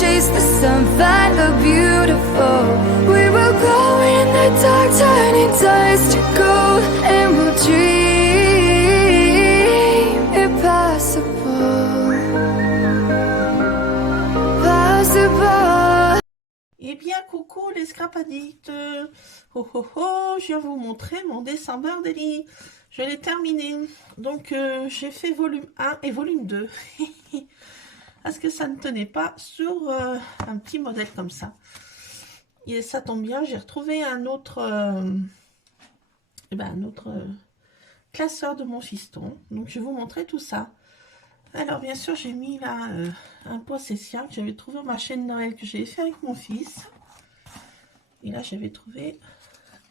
chase the sun, find the beautiful. We will go in the dark, turning dust to gold, and we'll dream impossible, possible. Eh bien, coucou les scrap addicts. Oh oh oh, je viens vous montrer mon December Daily. Je l'ai terminé. Donc, j'ai fait volume 1 et volume 2. Parce que ça ne tenait pas sur un petit modèle comme ça. Et ça tombe bien, j'ai retrouvé un autre, classeur de mon fiston. Donc, je vais vous montrer tout ça. Alors, bien sûr, j'ai mis là un poinsettia que j'avais trouvé au marché de Noël que j'ai fait avec mon fils. Et là, j'avais trouvé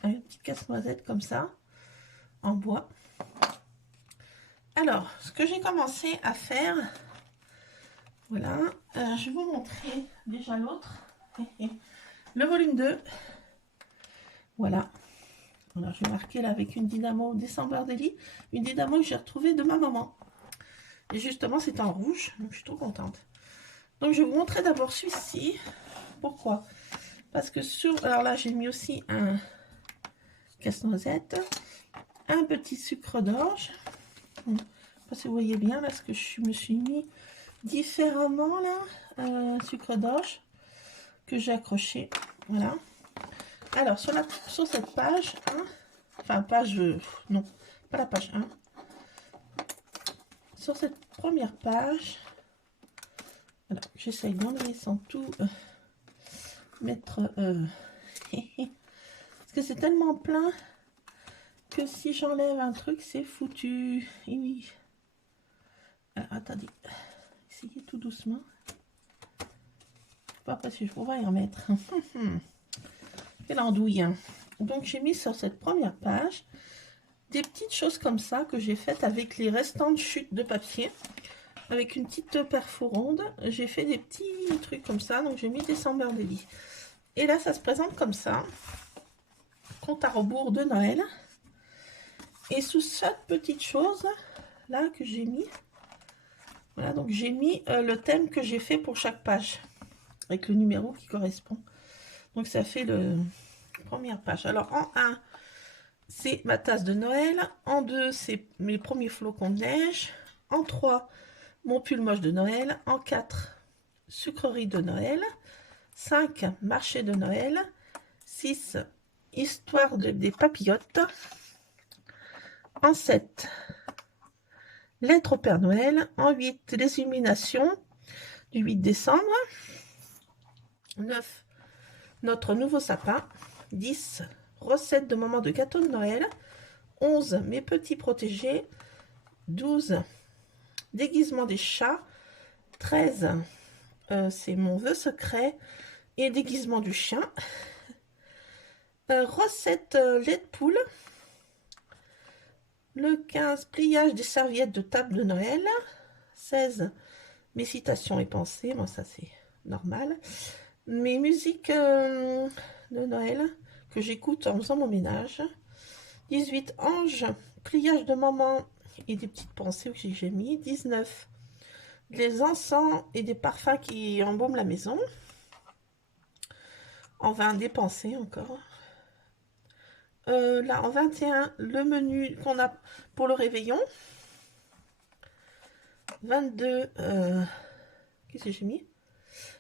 un petit casse-noisette comme ça, en bois. Alors, ce que j'ai commencé à faire, voilà, je vais vous montrer déjà l'autre, le volume 2. Voilà. Alors, je vais marquer là avec une dynamo December Daily, une dynamo que j'ai retrouvée de ma maman. Et justement, c'est en rouge, donc je suis trop contente. Donc, je vais vous montrer d'abord celui-ci. Pourquoi? Parce que sur... Alors là, j'ai mis aussi un casse-noisette, un petit sucre d'orge. Je ne sais pas si vous voyez bien là ce que je me suis mis différemment là. Sucre d'orge que j'ai accroché. Voilà. Alors, sur cette page, hein, enfin, page... non, pas la page 1. Sur cette première page, voilà, j'essaye d'enlever sans tout mettre... parce que c'est tellement plein que si j'enlève un truc, c'est foutu. Et oui. Alors, attendez. Essayez tout doucement. Pas parce que je pourrais y en mettre. Quelle andouille. Hein. Donc, j'ai mis sur cette première page des petites choses comme ça que j'ai faites avec les restantes chutes de papier. Avec une petite perfo ronde. J'ai fait des petits trucs comme ça. Donc, j'ai mis December Daily. Et là, ça se présente comme ça. Compte à rebours de Noël. Et sous cette petite chose là que j'ai mis, voilà, donc j'ai mis le thème que j'ai fait pour chaque page avec le numéro qui correspond. Donc ça fait le première page. Alors en 1, c'est ma tasse de Noël. En 2, c'est mes premiers flocons de neige. En 3, mon pull moche de Noël. En 4, sucrerie de Noël. 5, marché de Noël. 6, histoire des papillotes. En 7, lettre au Père Noël. En 8, les illuminations du 8 décembre. 9, notre nouveau sapin. 10, recettes de moment de gâteau de Noël. 11, mes petits protégés. 12, déguisement des chats. 13, c'est mon vœu secret et déguisement du chien. Recette lait de poule. Le 15, pliage des serviettes de table de Noël. 16, mes citations et pensées. Bon, ça c'est normal. Mes musiques de Noël que j'écoute en faisant mon ménage. 18, ange, pliage de maman et des petites pensées que j'ai mis. 19, les encens et des parfums qui embaument la maison. En 20, des pensées encore. Là, en 21, le menu qu'on a pour le réveillon. 22, qu'est-ce que j'ai mis?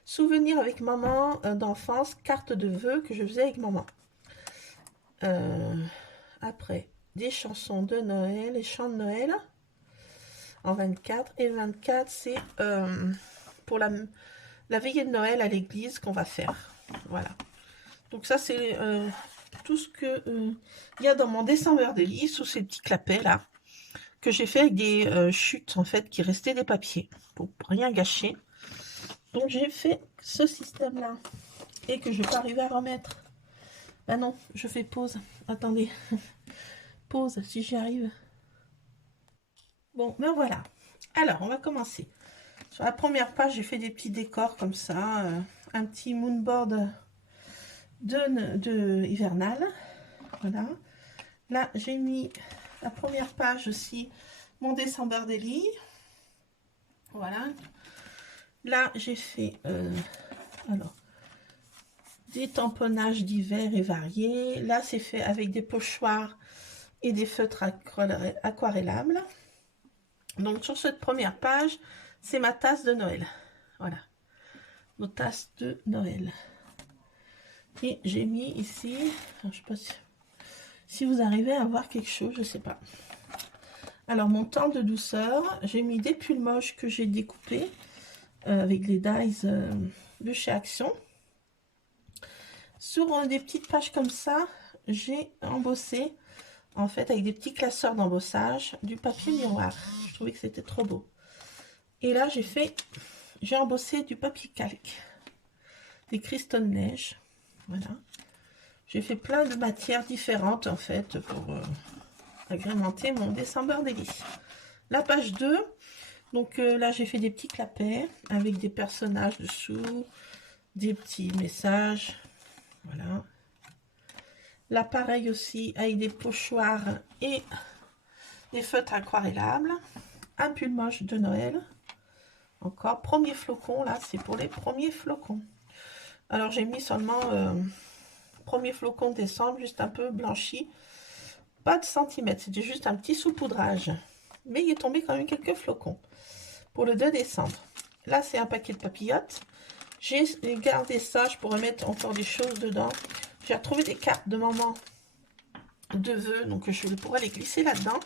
Souvenirs avec maman d'enfance, carte de vœux que je faisais avec maman. Après, des chansons de Noël, les chants de Noël. En 24. Et 24, c'est pour la veillée de Noël à l'église qu'on va faire. Voilà. Donc ça, c'est tout ce que il y a dans mon December Daily, sous ces petits clapets là, que j'ai fait avec des chutes en fait, qui restaient des papiers, pour rien gâcher. Donc j'ai fait ce système là, et que je vais pas arriver à remettre. Ah non, je fais pause. Attendez. Pause, si j'y arrive. Bon, ben voilà. Alors, on va commencer. Sur la première page, j'ai fait des petits décors comme ça. Un petit moonboard de hivernal. Voilà. Là, j'ai mis la première page aussi, mon December Daily. Voilà. Là, j'ai fait Alors, des tamponnages divers et variés. Là, c'est fait avec des pochoirs et des feutres aquarellables. Donc, sur cette première page, c'est ma tasse de Noël. Voilà, nos tasses de Noël. Et j'ai mis ici, je ne sais pas si vous arrivez à voir quelque chose, je ne sais pas. Alors, mon temps de douceur, j'ai mis des pulls moches que j'ai découpés avec les dies de chez Action. Sur des petites pages comme ça, j'ai embossé, en fait, avec des petits classeurs d'embossage, du papier miroir. Je trouvais que c'était trop beau. Et là, j'ai embossé du papier calque, des cristaux de neige. Voilà. J'ai fait plein de matières différentes, en fait, pour agrémenter mon December Daily. La page 2, donc là, j'ai fait des petits clapets avec des personnages dessous, des petits messages. Voilà. Là, pareil aussi, avec des pochoirs et des feutres aquarellables. Un pull moche de Noël. Encore, premier flocon, là, c'est pour les premiers flocons. Alors, j'ai mis seulement premier flocon de décembre, juste un peu blanchi. Pas de centimètres, c'était juste un petit saupoudrage. Mais il est tombé quand même quelques flocons. Pour le 2 décembre. Là, c'est un paquet de papillotes. J'ai gardé ça, je pourrais mettre encore des choses dedans. J'ai retrouvé des cartes de maman de vœux, donc je pourrais les glisser là-dedans.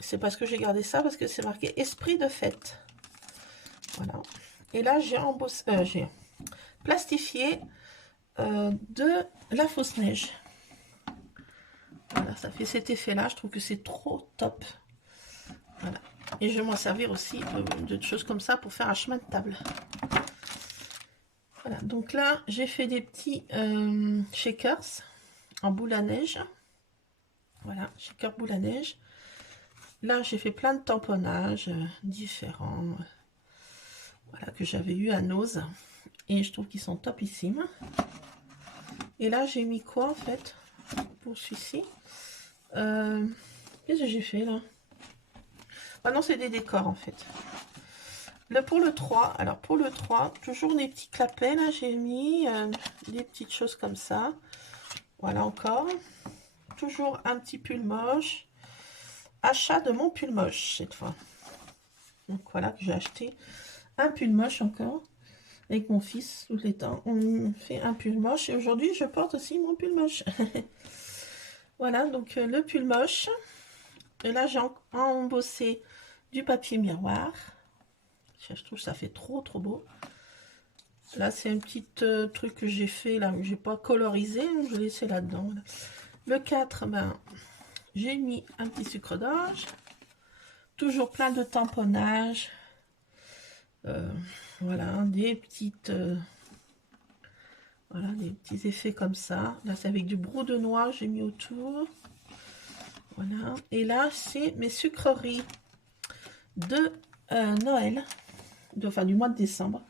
C'est parce que j'ai gardé ça, parce que c'est marqué esprit de fête. Voilà. Et là, j'ai plastifié de la fausse neige. Voilà, ça fait cet effet-là. Je trouve que c'est trop top. Voilà. Et je vais m'en servir aussi de choses comme ça pour faire un chemin de table. Voilà, donc là, j'ai fait des petits shakers en boule à neige. Voilà, shaker boule à neige. Là, j'ai fait plein de tamponnages différents. Voilà, que j'avais eu à Nose. Et je trouve qu'ils sont topissimes. Et là, j'ai mis quoi, en fait, pour celui-ci? Qu'est-ce que j'ai fait, là? Ah non, c'est des décors, en fait. Pour le 3, alors pour le 3, toujours des petits clapets, là, j'ai mis des petites choses comme ça. Voilà, encore. Toujours un petit pull moche. Achat de mon pull moche, cette fois. Donc, voilà, que j'ai acheté un pull moche encore. Avec mon fils, tous les temps. On fait un pull moche. Et aujourd'hui, je porte aussi mon pull moche. Voilà, donc le pull moche. Et là, j'ai embossé du papier miroir. Je trouve que ça fait trop beau. Là, c'est un petit truc que j'ai fait, là, que j'ai pas colorisé. Donc je l'ai laissé là-dedans. Voilà. Le 4, ben, j'ai mis un petit sucre d'orge. Toujours plein de tamponnages. Voilà, des petites... voilà, des petits effets comme ça. Là, c'est avec du brou de noix, j'ai mis autour. Voilà. Et là, c'est mes sucreries de Noël. Enfin, du mois de décembre.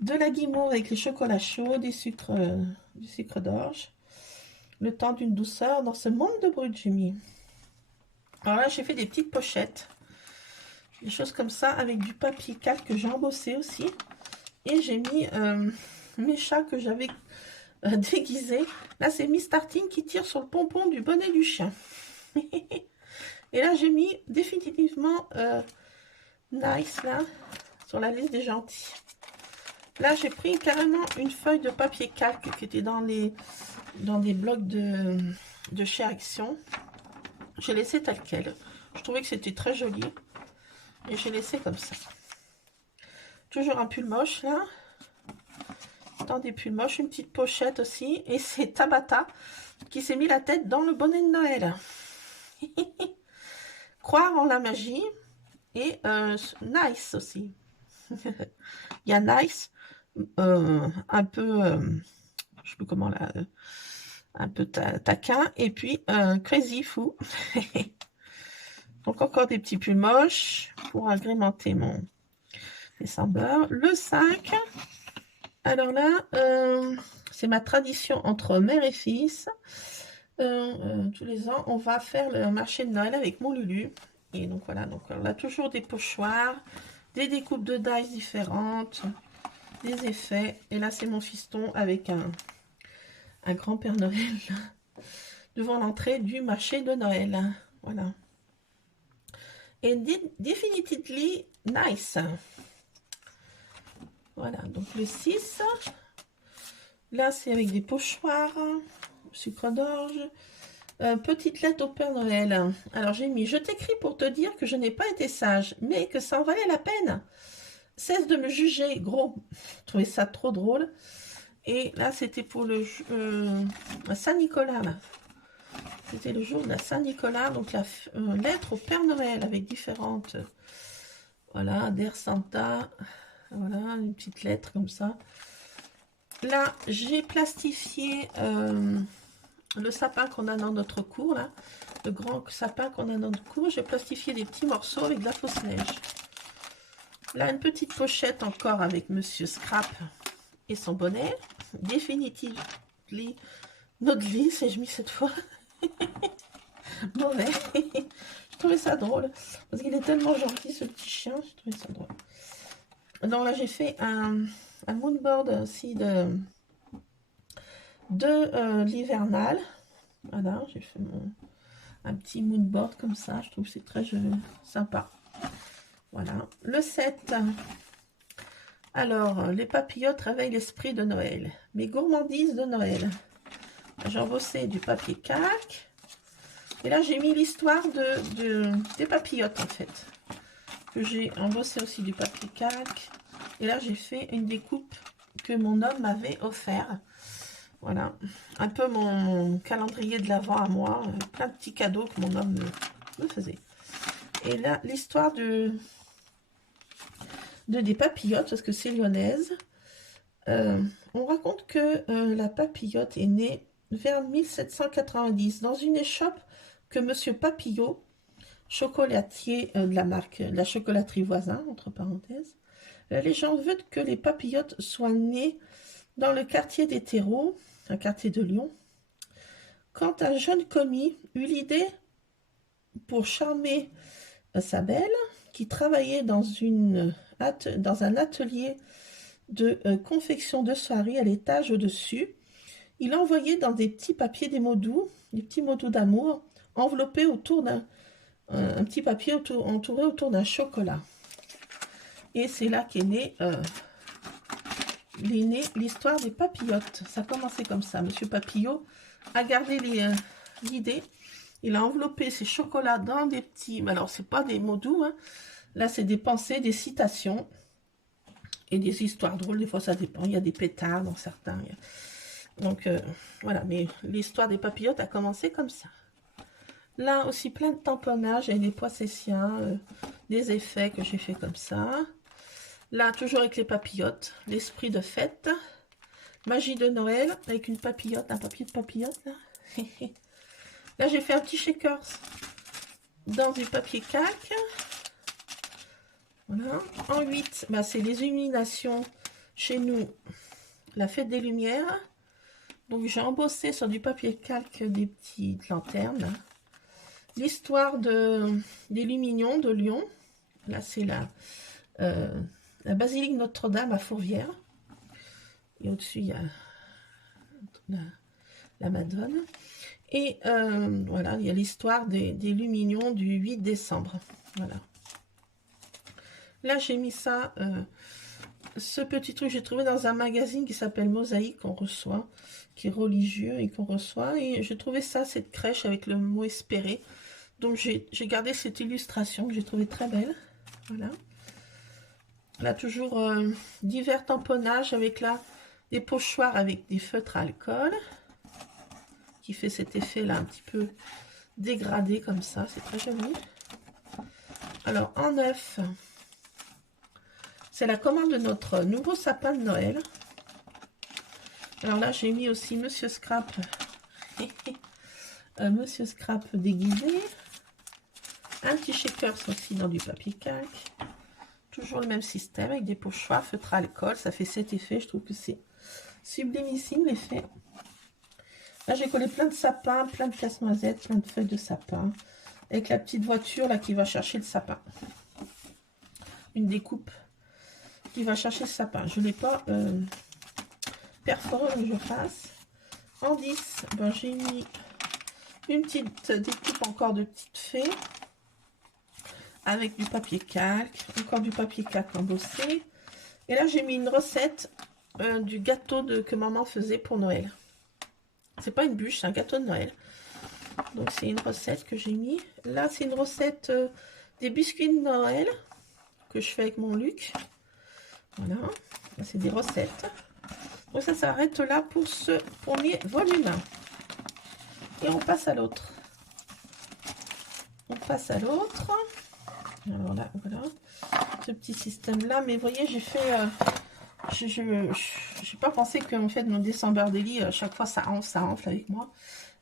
De la guimauve avec les chocolats chauds, du sucre d'orge. Le temps d'une douceur dans ce monde de brut, j'ai mis. Alors là, j'ai fait des petites pochettes. Des choses comme ça avec du papier calque que j'ai embossé aussi. Et j'ai mis mes chats que j'avais déguisés. Là, c'est Miss Tartine qui tire sur le pompon du bonnet du chien. Et là, j'ai mis définitivement Nice, là, sur la liste des gentils. Là, j'ai pris carrément une feuille de papier calque qui était dans des blocs de chez Action. J'ai laissé tel quel. Je trouvais que c'était très joli. Et j'ai laissé comme ça. Toujours un pull moche, là. Dans des pulls moches, une petite pochette aussi. Et c'est Tabata qui s'est mis la tête dans le bonnet de Noël. Croire en la magie. Et Nice aussi. Il y a Nice. Un peu, je sais plus comment là, un peu taquin, et puis crazy fou. Donc encore des petits pulls moches pour agrémenter mon December. Le 5, alors là, c'est ma tradition entre mère et fils. Tous les ans, on va faire le marché de Noël avec mon Lulu. Et donc voilà, donc on a toujours des pochoirs, des découpes de dice différentes. des effets. Et là, c'est mon fiston avec un grand Père Noël devant l'entrée du marché de Noël. Voilà. Et Definitely Nice. Voilà, donc le 6. Là, c'est avec des pochoirs, sucre d'orge. Petite lettre au Père Noël. Alors, j'ai mis « Je t'écris pour te dire que je n'ai pas été sage, mais que ça en valait la peine. Cesse de me juger, gros. » Je trouvais ça trop drôle. Et là, c'était pour le Saint-Nicolas. C'était le jour de la Saint-Nicolas. Donc, la lettre au Père Noël avec différentes... voilà, Dear Santa. Voilà, une petite lettre comme ça. Là, j'ai plastifié le sapin qu'on a dans notre cour, là. Le grand sapin qu'on a dans notre cour. J'ai plastifié des petits morceaux avec de la fausse neige. Là, une petite pochette encore avec Monsieur Scrap et son bonnet. Definitively Nodly, j'ai mis cette fois. Mauvais. Je trouvais ça drôle. Parce qu'il est tellement gentil, ce petit chien. Je trouvais ça drôle. Donc là, j'ai fait un moonboard aussi de l'hivernal. Voilà, j'ai fait un petit moonboard comme ça. Je trouve que c'est très sympa. Voilà. Le 7. Alors, les papillotes réveillent l'esprit de Noël. Mes gourmandises de Noël. J'ai embossé du papier calque. Et là, j'ai mis l'histoire des papillotes, en fait. Que j'ai embossé aussi du papier calque. Et là, j'ai fait une découpe que mon homme m'avait offert. Voilà. Un peu mon calendrier de l'Avent à moi. Plein de petits cadeaux que mon homme me faisait. Et là, l'histoire des papillotes, parce que c'est lyonnaise. On raconte que la papillote est née vers 1790 dans une échoppe que Monsieur Papillot, chocolatier de la marque, la chocolaterie voisin, entre parenthèses. La légende veut que les papillotes soient nés dans le quartier des terreaux, un quartier de Lyon, quand un jeune commis eut l'idée, pour charmer sa belle, qui travaillait dans un atelier de confection de soieries à l'étage au-dessus, il envoyait dans des petits papiers des mots doux, des petits mots doux d'amour, enveloppés autour d'un petit papier entouré autour d'un chocolat. Et c'est là qu'est née l'histoire des papillotes. Ça a commencé comme ça. Monsieur Papillot a gardé l'idée. Il a enveloppé ses chocolats dans des petits... Alors, c'est pas des mots doux. Hein. Là, c'est des pensées, des citations. Et des histoires drôles. Des fois, ça dépend. Il y a des pétards dans certains. Donc, voilà. Mais l'histoire des papillotes a commencé comme ça. Là, aussi, plein de tamponnages et des poissessiens. Des effets que j'ai fait comme ça. Là, toujours avec les papillotes. L'esprit de fête. Magie de Noël. Avec une papillote. Un papier de papillote, là. Là, j'ai fait un petit shakers dans du papier calque. Voilà. En 8, bah, c'est les illuminations chez nous. La fête des Lumières. Donc, j'ai embossé sur du papier calque des petites lanternes. L'histoire des Lumignons de Lyon. Là, c'est la basilique Notre-Dame à Fourvière. Et au-dessus, il y a la Madone. Et voilà, il y a l'histoire des Lumignons du 8 décembre. Voilà. Là, j'ai mis ça, ce petit truc, j'ai trouvé dans un magazine qui s'appelle Mosaïque, qu'on reçoit, qui est religieux et qu'on reçoit. Et j'ai trouvé ça, cette crèche avec le mot espérer. Donc, j'ai gardé cette illustration que j'ai trouvée très belle. Voilà. Là, toujours divers tamponnages avec là des pochoirs avec des feutres à alcool. Qui fait cet effet là un petit peu dégradé comme ça, c'est très joli. Alors en 9, c'est la commande de notre nouveau sapin de Noël. Alors là j'ai mis aussi Monsieur Scrap, Monsieur Scrap déguisé, un petit shaker aussi dans du papier calque, toujours le même système avec des pochoirs, feutre à alcool, ça fait cet effet, je trouve que c'est sublimissime l'effet. Là, j'ai collé plein de sapins, plein de casse-noisettes, plein de feuilles de sapin. Avec la petite voiture là qui va chercher le sapin. Une découpe qui va chercher ce sapin. Je ne l'ai pas perforé, donc je passe. En 10, ben, j'ai mis une petite découpe encore de petites fées avec du papier calque, encore du papier calque embossé. Et là, j'ai mis une recette du gâteau que maman faisait pour Noël. C'est pas une bûche, c'est un gâteau de Noël. Donc, c'est une recette que j'ai mis. Là, c'est une recette des biscuits de Noël que je fais avec mon Luc. Voilà, c'est des recettes. Donc, ça s'arrête là pour ce premier volume. Et on passe à l'autre. On passe à l'autre. Alors là, voilà, ce petit système-là. Mais vous voyez, j'ai fait... je n'ai pas pensé qu'en fait, mon December Daily, à chaque fois, ça enfle avec moi.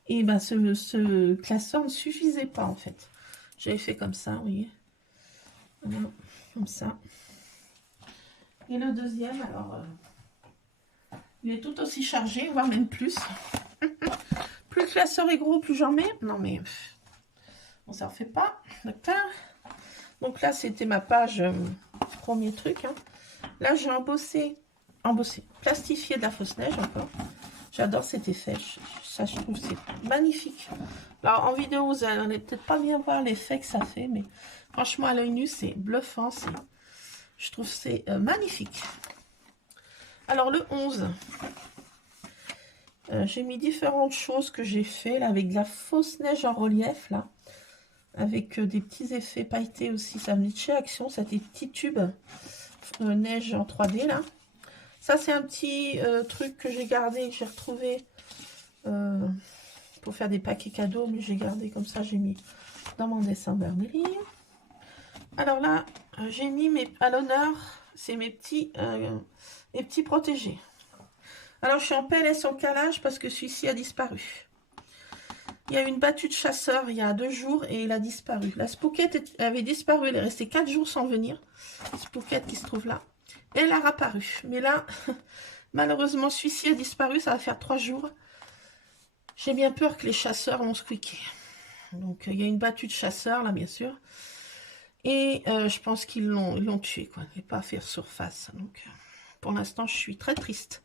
Et ben, ce classeur ne suffisait pas, en fait. J'avais fait comme ça, vous voyez. Voilà, comme ça. Et le deuxième, alors... il est tout aussi chargé, voire même plus. Plus le classeur est gros, plus j'en mets. Non, mais... bon, ça ne refait pas. D'accord. Donc là, c'était ma page premier truc. Hein. Là, j'ai embossé, plastifié de la fausse neige encore. J'adore cet effet. Ça, je trouve c'est magnifique. Alors, en vidéo, vous n'allez peut-être pas bien voir l'effet que ça fait, mais franchement, à l'œil nu, c'est bluffant. Je trouve c'est magnifique. Alors, le 11, j'ai mis différentes choses que j'ai fait là, avec de la fausse neige en relief, là. Avec des petits effets pailletés aussi. Ça me dit de chez Action, ça des petits tubes neige en 3D là. Ça c'est un petit truc que j'ai gardé, que j'ai retrouvé pour faire des paquets cadeaux, mais j'ai gardé comme ça, j'ai mis dans mon December Daily. Alors là, j'ai mis à l'honneur, c'est mes petits protégés. Alors je suis en PLS en calage parce que celui-ci a disparu. Il y a eu une battue de chasseur il y a 2 jours et il a disparu. La Spooket avait disparu, elle est restée 4 jours sans venir. Spooket qui se trouve là. Et elle a réapparu. Mais là, malheureusement, celui-ci a disparu, ça va faire 3 jours. J'ai bien peur que les chasseurs l'ont squeaké. Donc il y a une battue de chasseur là, bien sûr. Et je pense qu'ils l'ont tué, quoi. Il n'est pas à faire surface. Donc pour l'instant, je suis très triste.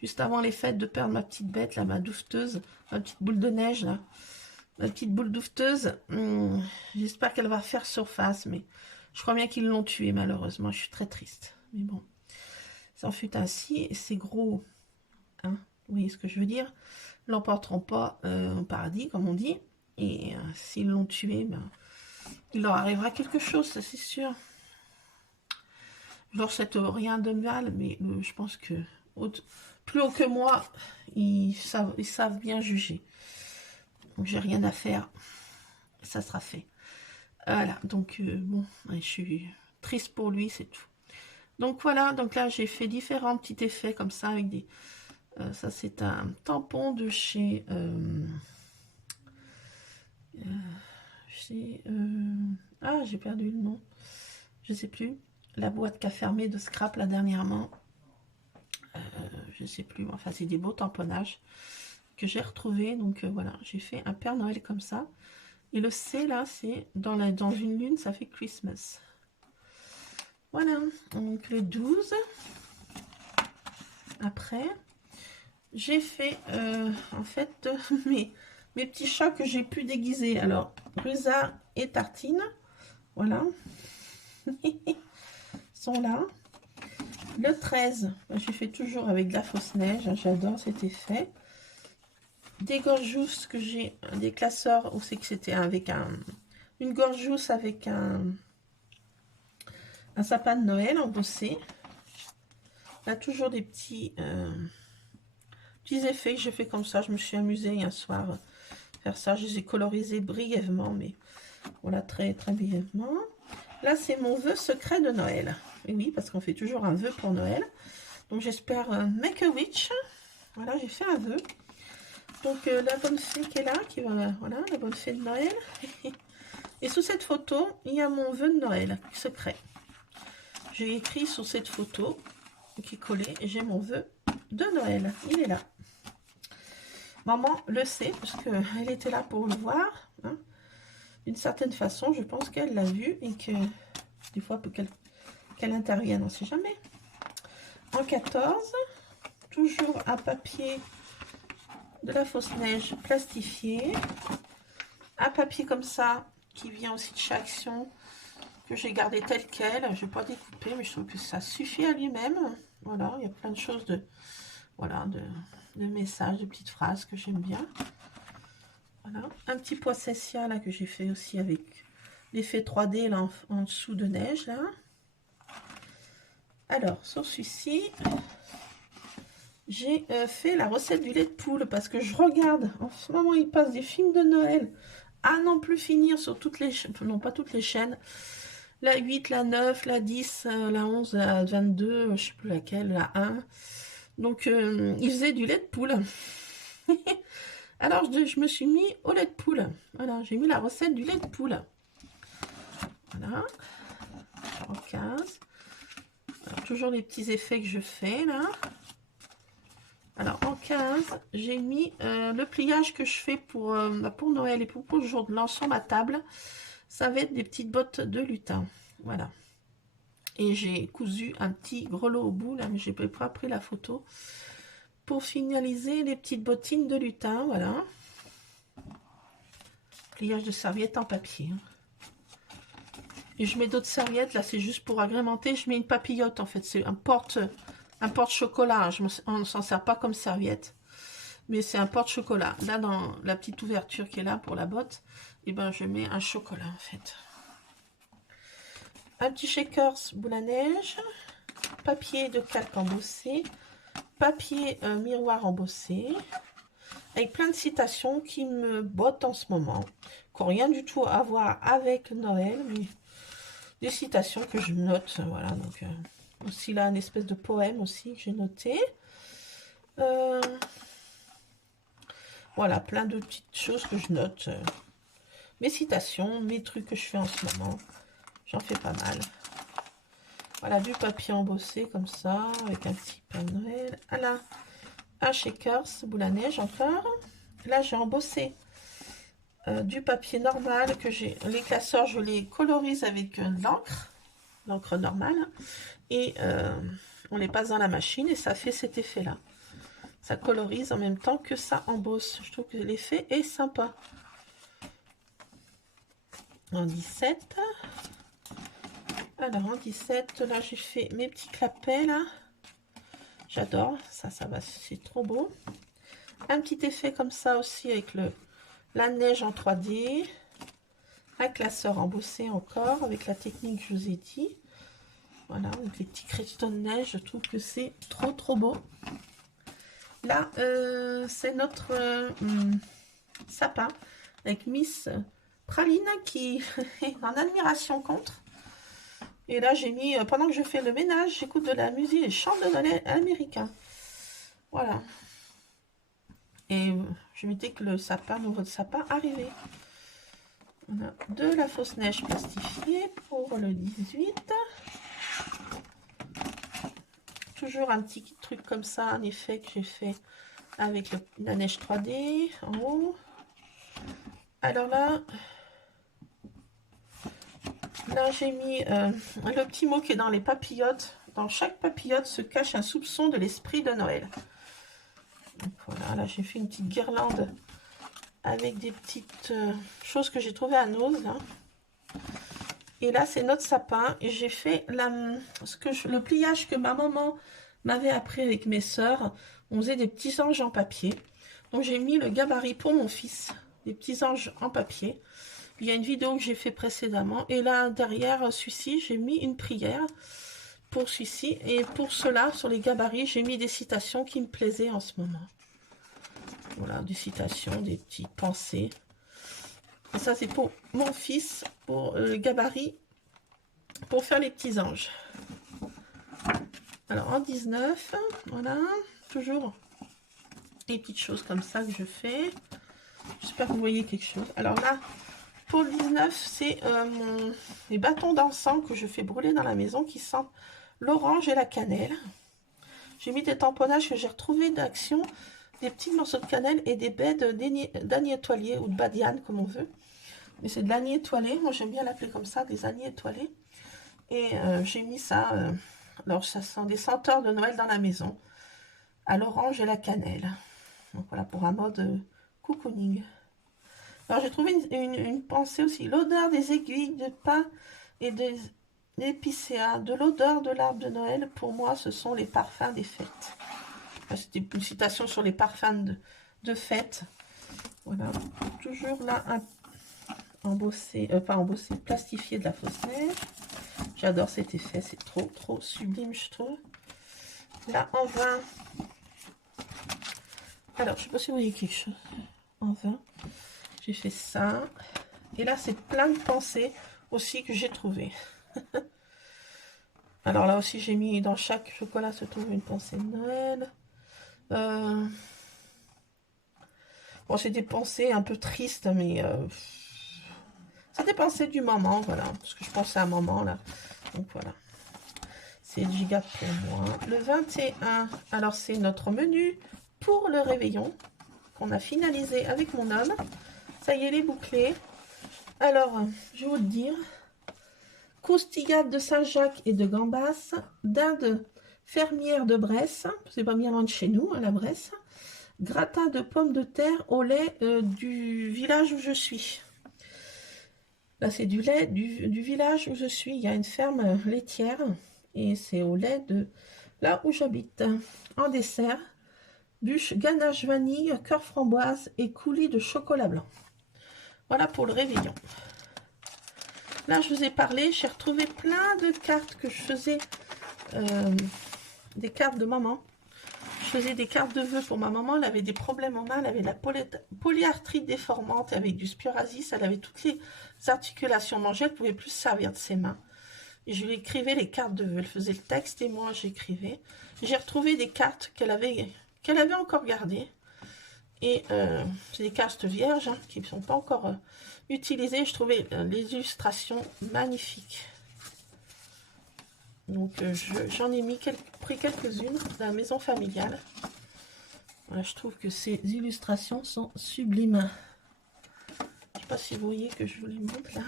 Juste avant les fêtes, de perdre ma petite bête, là, ma doufteuse, ma petite boule de neige, là. Ma petite boule doufteuse. J'espère qu'elle va faire surface, mais je crois bien qu'ils l'ont tuée, malheureusement. Je suis très triste. Mais bon, ça en fut ainsi. Et ces gros, hein, vous voyez ce que je veux dire, l'emporteront pas au paradis, comme on dit. Et s'ils l'ont tué, ben, il leur arrivera quelque chose, ça c'est sûr. Je leur souhaite rien de mal, mais je pense que... plus haut que moi, ils savent bien juger. Donc j'ai rien à faire, ça sera fait. Voilà, donc bon, je suis triste pour lui, c'est tout. Donc voilà, donc là j'ai fait différents petits effets comme ça avec des... ça c'est un tampon de chez... ah, j'ai perdu le nom. Je sais plus. La boîte qu'a fermé de Scrap là dernièrement. Je sais plus, enfin c'est des beaux tamponnages que j'ai retrouvés. Donc voilà, j'ai fait un Père Noël comme ça. Et le C là, c'est dans une lune, ça fait Christmas. Voilà, donc le 12. Après, j'ai fait en fait mes petits chats que j'ai pu déguiser. Alors, Rusa et Tartine, voilà, sont là. Le 13, j'ai fait toujours avec de la fausse neige, j'adore cet effet. Des gorgeous que j'ai, des classeurs, où c'est que c'était avec une gorgeous avec un sapin de Noël embossé. Là, toujours des petits effets que j'ai fait comme ça. Je me suis amusée un soir faire ça. Je les ai colorisés brièvement, mais voilà, très très brièvement. Là, c'est mon vœu secret de Noël. Et oui, parce qu'on fait toujours un vœu pour Noël. Donc, j'espère make a witch. Voilà, j'ai fait un vœu. Donc, la bonne fée qui est là, voilà, la bonne fée de Noël. Et sous cette photo, il y a mon vœu de Noël secret. J'ai écrit sur cette photo qui est collée et j'ai mon vœu de Noël. Il est là. Maman le sait parce qu'elle était là pour le voir. Hein. D'une certaine façon, je pense qu'elle l'a vu et que des fois, qu'elle intervienne, on ne sait jamais. en 14. Toujours un papier de la fausse neige plastifié. Un papier comme ça, qui vient aussi de chez Action, que j'ai gardé tel quel. Je vais pas découper, mais je trouve que ça suffit à lui-même. Voilà, il y a plein de choses voilà, de messages, de petites phrases que j'aime bien. Voilà, un petit poinsettia là que j'ai fait aussi avec l'effet 3D là en dessous de neige là. Alors, sur celui-ci, j'ai fait la recette du lait de poule parce que je regarde, en ce moment, il passe des films de Noël à n'en plus finir sur toutes les chaînes, non pas toutes les chaînes, la 8, la 9, la 10, la 11, la 22, je sais plus laquelle, la 1. Donc, il faisait du lait de poule. Alors, je me suis mis au lait de poule. Voilà, j'ai mis la recette du lait de poule. Voilà, en 15. Alors, toujours les petits effets que je fais là. Alors en 15, j'ai mis le pliage que je fais pour Noël et pour le jour de l'an sur ma table. Ça va être des petites bottes de lutin. Voilà. Et j'ai cousu un petit grelot au bout là, mais j'ai pas pris la photo. Pour finaliser les petites bottines de lutin, voilà. Pliage de serviette en papier. Et je mets d'autres serviettes, là c'est juste pour agrémenter. Je mets une papillote en fait, c'est un porte-chocolat. On ne s'en sert pas comme serviette, mais c'est un porte-chocolat. Là dans la petite ouverture qui est là pour la botte, et ben je mets un chocolat en fait. Un petit shakers boule à neige, papier de calque embossé, papier miroir embossé, avec plein de citations qui me bottent en ce moment, qui n'ont rien du tout à voir avec Noël, mais des citations que je note, voilà, donc aussi là, une espèce de poème aussi que j'ai noté. Voilà, plein de petites choses que je note, mes citations, mes trucs que je fais en ce moment, j'en fais pas mal. Voilà, du papier embossé comme ça, avec un petit Père Noël. Voilà, un shakers, boule à neige encore. Là, j'ai embossé du papier normal que j'ai. Les classeurs, je les colorise avec de l'encre normale. Et on les passe dans la machine et ça fait cet effet-là. Ça colorise en même temps que ça embosse. Je trouve que l'effet est sympa. En 17. Alors en 17, là j'ai fait mes petits clapets là. J'adore, ça va, c'est trop beau. Un petit effet comme ça aussi avec la neige en 3D. Un classeur embossé encore avec la technique que je vous ai dit. Voilà, avec les petits cristaux de neige, je trouve que c'est trop beau. Là, c'est notre sapin avec Miss Praline qui est en admiration contre. Et là, j'ai mis, pendant que je fais le ménage, j'écoute de la musique et chante de Noël américain. Voilà. Et je mettais que le sapin, nouveau sapin, arrivait. On a de la fausse neige plastifiée pour le 18. Toujours un petit truc comme ça, un effet que j'ai fait avec la neige 3D en haut. Alors là j'ai mis le petit mot qui est dans les papillotes. Dans chaque papillote se cache un soupçon de l'esprit de Noël. Donc voilà, là j'ai fait une petite guirlande avec des petites choses que j'ai trouvées à Nose. Là. Et là c'est notre sapin. Et j'ai fait le pliage que ma maman m'avait appris avec mes sœurs. On faisait des petits anges en papier. Donc j'ai mis le gabarit pour mon fils. Des petits anges en papier. Il y a une vidéo que j'ai fait précédemment. Et là, derrière celui-ci, j'ai mis une prière pour celui-ci. Et pour cela, sur les gabarits, j'ai mis des citations qui me plaisaient en ce moment. Voilà, des citations, des petites pensées. Et ça, c'est pour mon fils, pour le gabarit, pour faire les petits anges. Alors, en 19, voilà, toujours des petites choses comme ça que je fais. J'espère que vous voyez quelque chose. Alors là, pour le 19, c'est les bâtons d'encens que je fais brûler dans la maison qui sentent l'orange et la cannelle. J'ai mis des tamponnages que j'ai retrouvés d'Action, des petits morceaux de cannelle et des baies d'agneau étoilé ou de badiane comme on veut. Mais c'est de l'agneau étoilé, moi j'aime bien l'appeler comme ça, des agneaux étoilés. Et j'ai mis ça Alors, ça sent des senteurs de Noël dans la maison, à l'orange et la cannelle. Donc voilà, pour un mode cocooning. Alors, j'ai trouvé une pensée aussi. L'odeur des aiguilles de pain et des épicéas, de l'odeur de l'arbre de Noël, pour moi, ce sont les parfums des fêtes. C'était une citation sur les parfums de fête. Voilà, toujours là, embossé, pas embossé, plastifié de la fausse neige. J'adore cet effet, c'est trop sublime, je trouve. Là, en vin. Alors, je sais pas si vous voyez quelque chose. En vin, j'ai fait ça. Et là, c'est plein de pensées aussi que j'ai trouvées. Alors là aussi, j'ai mis dans chaque chocolat se trouve une pensée de Noël. Bon, c'est des pensées un peu tristes, mais c'est des pensées du moment, voilà. Parce que je pensais à un moment, là. Donc voilà. C'est giga pour moi. Le 21, alors c'est notre menu pour le réveillon qu'on a finalisé avec mon homme. Ça y est, il est bouclé. Alors, je vais vous le dire. Croustillade de Saint-Jacques et de gambas, dinde fermière de Bresse, c'est pas bien loin de chez nous, à la Bresse, gratin de pommes de terre au lait du village où je suis. Là, c'est du lait du village où je suis. Il y a une ferme laitière et c'est au lait de là où j'habite. En dessert, bûche, ganache vanille, cœur framboise et coulis de chocolat blanc. Voilà pour le réveillon. Là, je vous ai parlé, j'ai retrouvé plein de cartes que je faisais, des cartes de maman. Je faisais des cartes de vœux pour ma maman, elle avait des problèmes en main, elle avait la polyarthrite déformante, elle avait du psoriasis, elle avait toutes les articulations mangées, elle ne pouvait plus se servir de ses mains. Et je lui écrivais les cartes de vœux, elle faisait le texte et moi j'écrivais. J'ai retrouvé des cartes qu'elle avait encore gardées. Et c'est des cartes vierges hein, qui ne sont pas encore utilisées. Je trouvais les illustrations magnifiques. Donc j'en ai pris quelques-unes dans la maison familiale. Voilà, je trouve que ces illustrations sont sublimes. Je ne sais pas si vous voyez que je vous les montre là.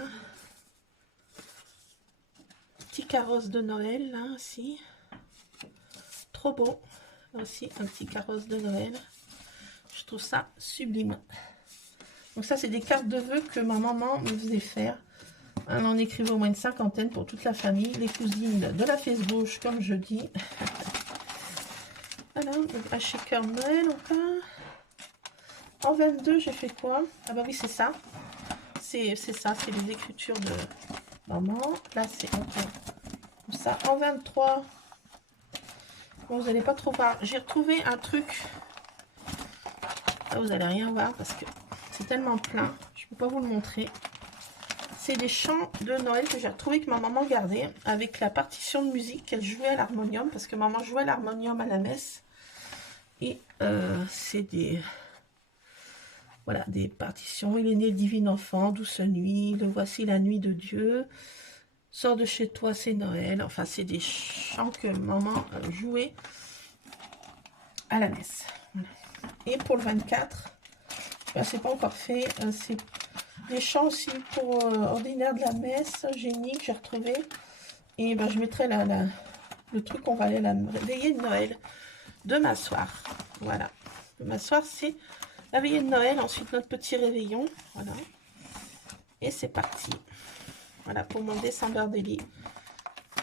Petit carrosse de Noël là aussi. Trop beau. Là aussi un petit carrosse de Noël. Je trouve ça sublime. Donc ça, c'est des cartes de vœux que ma maman me faisait faire. Elle en écrivait au moins une cinquantaine pour toute la famille. Les cousines de la fesse gauche, comme je dis. Voilà, donc un shaker Noël encore. En 22, j'ai fait quoi? Ah bah oui, c'est ça. C'est ça, c'est les écritures de maman. Là, c'est encore ça. En 23, bon, vous n'allez pas trop voir. J'ai retrouvé un truc... Là, vous n'allez rien voir parce que c'est tellement plein. Je ne peux pas vous le montrer. C'est des chants de Noël que j'ai retrouvé que ma maman gardait avec la partition de musique qu'elle jouait à l'harmonium parce que maman jouait à l'harmonium à la messe. Et c'est des... Voilà, des partitions. Il est né le divin enfant, douce nuit, le voici la nuit de Dieu. Sors de chez toi, c'est Noël. Enfin, c'est des chants que maman jouait à la messe. Voilà. Et pour le 24, ben, c'est pas encore fait. C'est des chants aussi pour ordinaire de la messe, génie que j'ai retrouvé. Et ben, je mettrai le truc qu'on va aller la veillée de Noël demain soir. Voilà. Demain soir, c'est la veillée de Noël. Ensuite, notre petit réveillon. Voilà. Et c'est parti. Voilà pour mon December Daily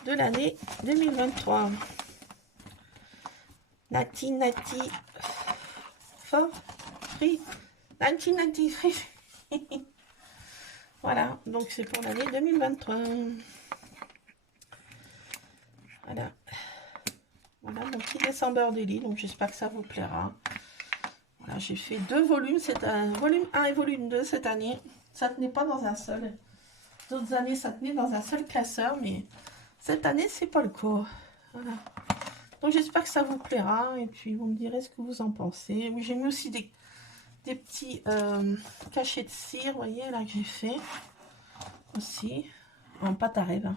de l'année 2023. Nati. Fort. Free. Nati. Free. Voilà. Donc, c'est pour l'année 2023. Voilà. Voilà mon petit December Daily. Donc, j'espère que ça vous plaira. Voilà, j'ai fait 2 volumes. C'est un volume 1 et volume 2 cette année. Ça ne tenait pas dans un seul. D'autres années, ça tenait dans un seul classeur, mais cette année, c'est pas le cas. Voilà. Donc, j'espère que ça vous plaira, et puis vous me direz ce que vous en pensez. Oui, j'ai mis aussi des petits cachets de cire, vous voyez, là, que j'ai fait. Aussi, en pâte à rêve.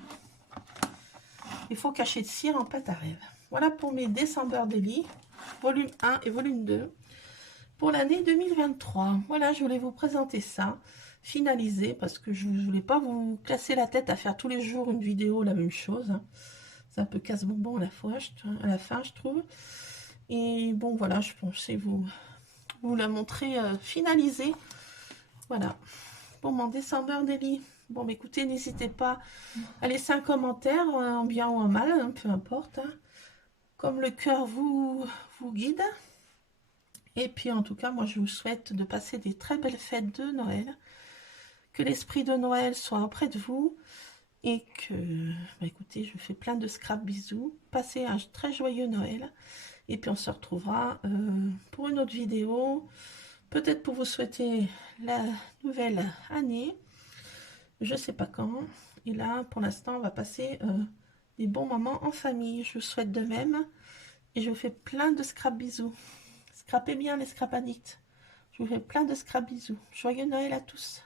Il faut cacher de cire en pâte à rêve. Voilà pour mes December Daily, volume 1 et volume 2, pour l'année 2023. Voilà, je voulais vous présenter ça. Finalisé parce que je ne voulais pas vous casser la tête à faire tous les jours une vidéo la même chose. C'est un peu casse-bonbon à la fin, je trouve. Et bon, voilà, je pensais vous la montrer finalisée. Voilà. Bon, mon December Daily. Bon, bah, écoutez, n'hésitez pas à laisser un commentaire, en bien ou en mal, hein, peu importe. Hein, comme le cœur vous guide. Et puis, en tout cas, moi, je vous souhaite de passer des très belles fêtes de Noël. Que l'esprit de Noël soit auprès de vous. Et que, bah, écoutez, je vous fais plein de scrap bisous. Passez un très joyeux Noël. Et puis, on se retrouvera pour une autre vidéo. Peut-être pour vous souhaiter la nouvelle année. Je sais pas quand. Et là, pour l'instant, on va passer des bons moments en famille. Je vous souhaite de même. Et je vous fais plein de scrap bisous. Scrapez bien les scrap addicts. Je vous fais plein de scrap bisous. Joyeux Noël à tous.